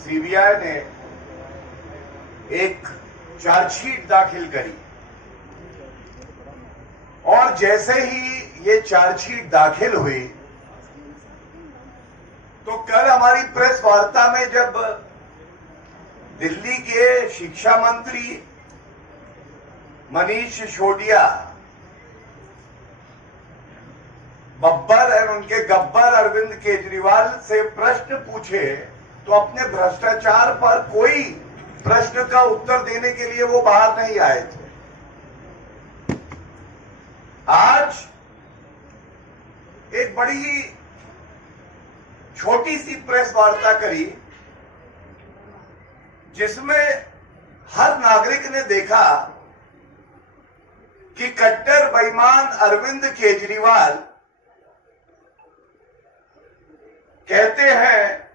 CBI ने एक chargesheet दाखिल करी और जैसे ही ये चार्जशीट दाखिल हुई तो कल हमारी प्रेस वार्ता में जब दिल्ली के शिक्षा मंत्री मनीष सिसोदिया बब्बर और उनके गब्बर अरविंद केजरीवाल से प्रश्न पूछे तो अपने भ्रष्टाचार पर कोई प्रश्न का उत्तर देने के लिए वो बाहर नहीं आए थे। आज एक बड़ी ही छोटी सी प्रेस वार्ता करी जिसमें हर नागरिक ने देखा कि कट्टर बेईमान अरविंद केजरीवाल कहते हैं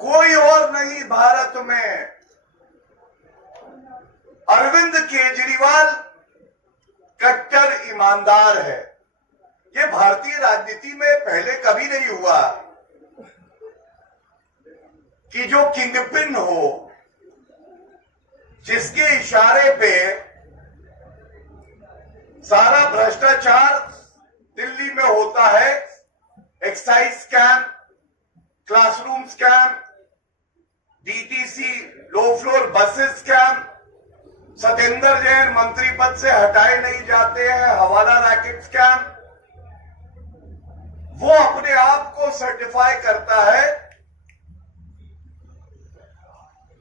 कोई और नहीं भारत में, अरविंद केजरीवाल कट्टर ईमानदार है। ये भारतीय राजनीति में पहले कभी नहीं हुआ कि जो किंगपिन हो, जिसके इशारे पे सारा भ्रष्टाचार दिल्ली में होता है, excise scam, classroom scam, DTC low floor buses scam, Satyendra Jain मंत्री पद से हटाए नहीं जाते हैं, हवाला रैकेट स्कैम, वो अपने आप को सर्टिफाई करता है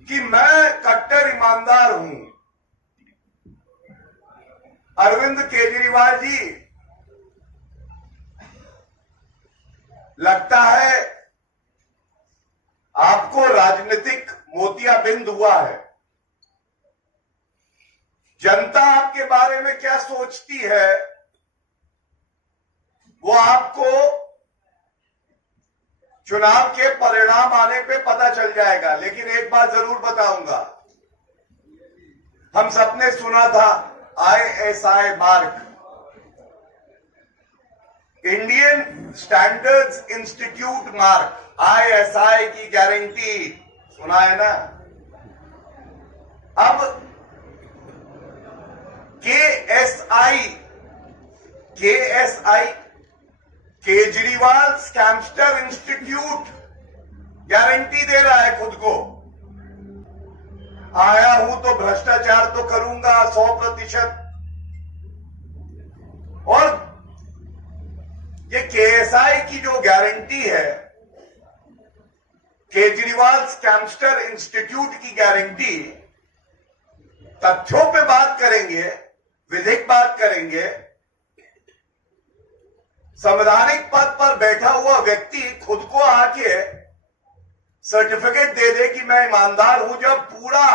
कि मैं कट्टर ईमानदार हूं। अरविंद केजरीवाल जी, लगता है आपको राजनीतिक मोतियाबिंद हुआ है। जनता आपके बारे में क्या सोचती है वो आपको चुनाव के परिणाम आने पे पता चल जाएगा। लेकिन एक बात जरूर बताऊंगा, हम सबने सुना था ISI mark, Indian standards institute mark, ISI की गारंटी सुना है ना। अब KSI Kejriwal scamster institute guarantee दे रहा है खुद को, आया हूं तो भ्रष्टाचार तो करूंगा 100%। और ये KSI की जो गारंटी है, केजरीवाल स्कैमस्टर इंस्टीट्यूट की गारंटी, तथ्यों पे बात करेंगे, विधिक बात करेंगे। संवैधानिक पद पर बैठा हुआ व्यक्ति खुद को आके सर्टिफिकेट दे दे कि मैं ईमानदार हूं, जब पूरा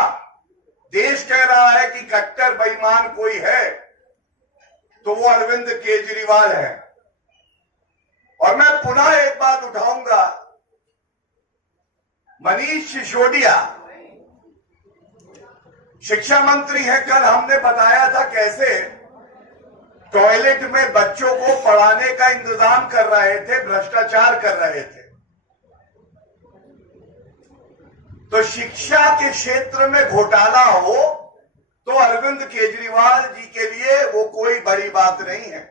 देश कह रहा है कि कट्टर बेईमान कोई है तो वो अरविंद केजरीवाल है। और मैं पुनः एक बात उठाऊंगा, मनीष सिसोदिया शिक्षा मंत्री है, कल हमने बताया था कैसे टॉयलेट में बच्चों को पढ़ाने का इंतजाम कर रहे थे, भ्रष्टाचार कर रहे थे। तो शिक्षा के क्षेत्र में घोटाला हो तो अरविंद केजरीवाल जी के लिए वो कोई बड़ी बात नहीं है।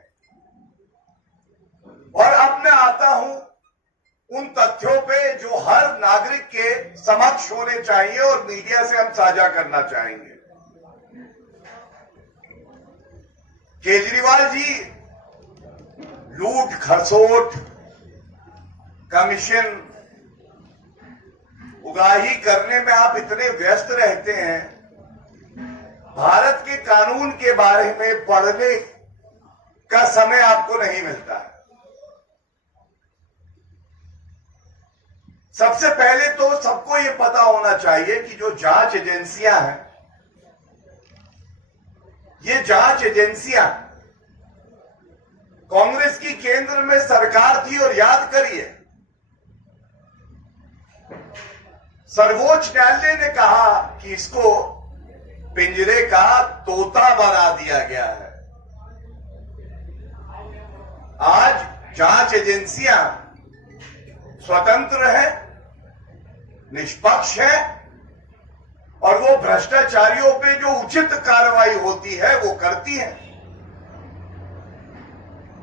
और अब मैं आता हूं उन तथ्यों पे जो हर नागरिक के समक्ष होने चाहिए और मीडिया से हम साझा करना चाहेंगे। केजरीवाल जी लूट खसोट, कमीशन, उगाही करने में आप इतने व्यस्त रहते हैं, भारत के कानून के बारे में पढ़ने का समय आपको नहीं मिलता है। सबसे पहले तो सबको ये पता होना चाहिए कि जो जांच एजेंसियां हैं, ये जांच एजेंसियां कांग्रेस की केंद्र में सरकार थी। और याद करिए, सर्वोच्च न्यायालय ने कहा कि इसको पिंजरे का तोता बना दिया गया है। आज जांच एजेंसियां स्वतंत्र है, निष्पक्ष है और वो भ्रष्टाचारियों पे जो उचित कार्रवाई होती है वो करती है।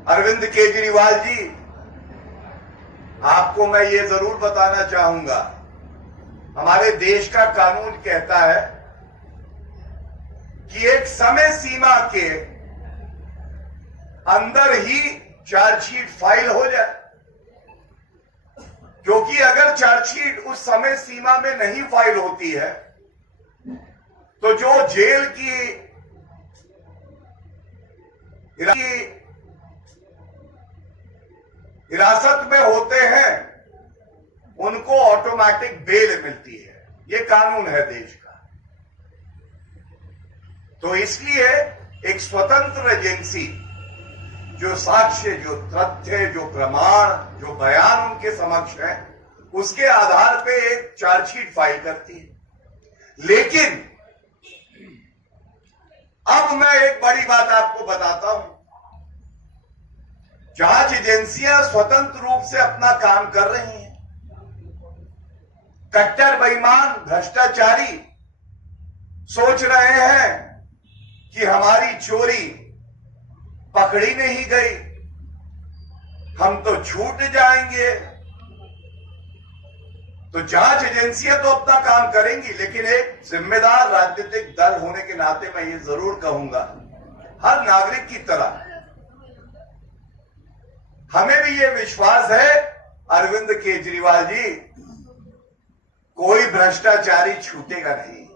अरविंद केजरीवाल जी, आपको मैं ये जरूर बताना चाहूंगा, हमारे देश का कानून कहता है कि एक समय सीमा के अंदर ही चार्जशीट फाइल हो जाए, क्योंकि अगर चार्जशीट उस समय सीमा में नहीं फाइल होती है तो जो जेल की हिरासत में होते हैं उनको ऑटोमेटिक बेल मिलती है। ये कानून है देश का। तो इसलिए एक स्वतंत्र एजेंसी जो साक्ष्य, जो तथ्य, जो प्रमाण, जो बयान उनके समक्ष है, उसके आधार पे एक चार्जशीट फाइल करती है। लेकिन अब मैं एक बड़ी बात आपको बताता हूं। जांच एजेंसियां स्वतंत्र रूप से अपना काम कर रही हैं। कट्टर बेईमान भ्रष्टाचारी सोच रहे हैं कि हमारी चोरी पकड़ी नहीं गई, हम तो छूट जाएंगे। तो जांच एजेंसियां तो अपना काम करेंगी, लेकिन एक जिम्मेदार राजनीतिक दल होने के नाते मैं ये जरूर कहूंगा, हर नागरिक की तरह हमें भी ये विश्वास है, अरविंद केजरीवाल जी, कोई भ्रष्टाचारी छूटेगा नहीं।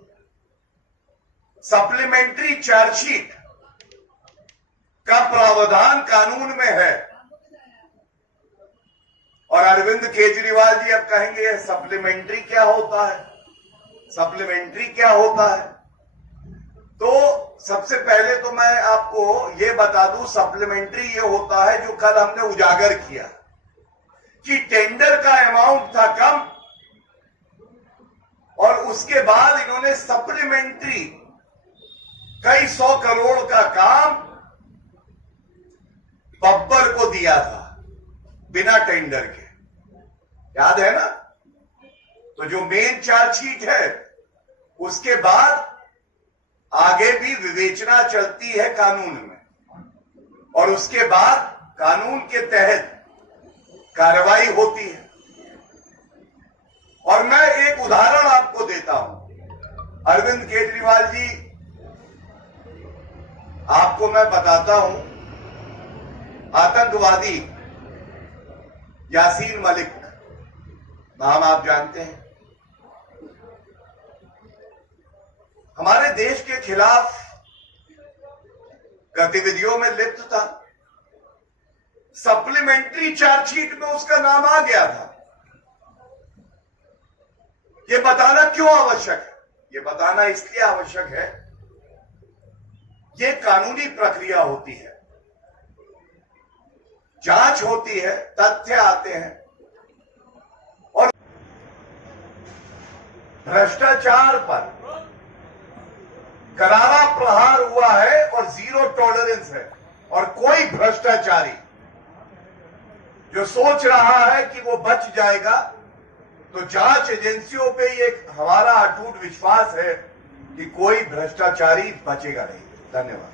सप्लीमेंट्री चार्जशीट का प्रावधान कानून में है। और अरविंद केजरीवाल जी अब कहेंगे सप्लीमेंट्री क्या होता है, सप्लीमेंट्री क्या होता है। तो सबसे पहले तो मैं आपको ये बता दूं, सप्लीमेंट्री ये होता है जो कल हमने उजागर किया कि टेंडर का अमाउंट था कम और उसके बाद इन्होंने सप्लीमेंट्री कई 100 करोड़ का काम बब्बर को दिया था बिना टेंडर के, याद है ना। तो जो मेन चार्जशीट है उसके बाद आगे भी विवेचना चलती है कानून में और उसके बाद कानून के तहत कार्रवाई होती है। और मैं एक उदाहरण आपको देता हूं। अरविंद केजरीवाल जी, आपको मैं बताता हूं, आतंकवादी यासीन मलिक नाम आप जानते हैं, हमारे देश के खिलाफ गतिविधियों में लिप्त था। सप्लीमेंट्री चार्जशीट में उसका नाम आ गया था। यह बताना क्यों आवश्यक है? यह बताना इसलिए आवश्यक है, यह कानूनी प्रक्रिया होती है, जांच होती है, तथ्य आते हैं और भ्रष्टाचार पर करारा प्रहार हुआ है और 0 टॉलरेंस है। और कोई भ्रष्टाचारी जो सोच रहा है कि वो बच जाएगा, तो जांच एजेंसियों पे ये हमारा अटूट विश्वास है कि कोई भ्रष्टाचारी बचेगा नहीं। धन्यवाद।